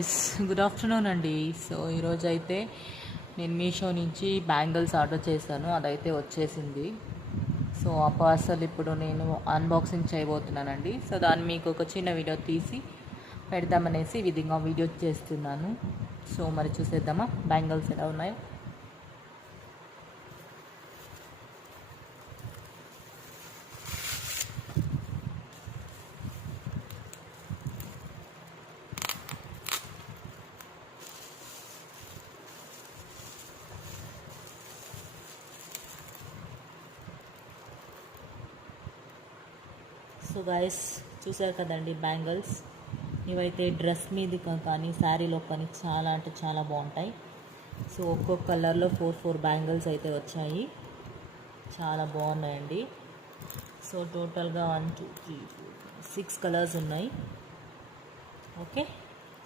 Yes good afternoon అండి. So ఈరోజు అయితే నేను మీషో నుంచి బ్యాంగిల్స్ ఆర్డర్ చేశాను, అదైతే వచ్చేసింది. సో ఆ పార్సల్ ఇప్పుడు నేను అన్బాక్సింగ్ చేయబోతున్నానండి. సో దాన్ని మీకు ఒక చిన్న వీడియో తీసి పెడదామనేసి ఈ విధంగా వీడియో చేస్తున్నాను. సో మరి చూసేద్దామా బ్యాంగిల్స్ ఎలా ఉన్నాయో. సో గైస్ చూసారు కదండి బ్యాంగిల్స్. ఇవైతే డ్రెస్ మీద కానీ శారీలో కానీ చాలా అంటే చాలా బాగుంటాయి. సో ఒక్కొక్క కలర్లో 4 బ్యాంగిల్స్ అయితే వచ్చాయి, చాలా బాగున్నాయండి. సో టోటల్గా 1 2 3 4 6 కలర్స్ ఉన్నాయి. ఓకే.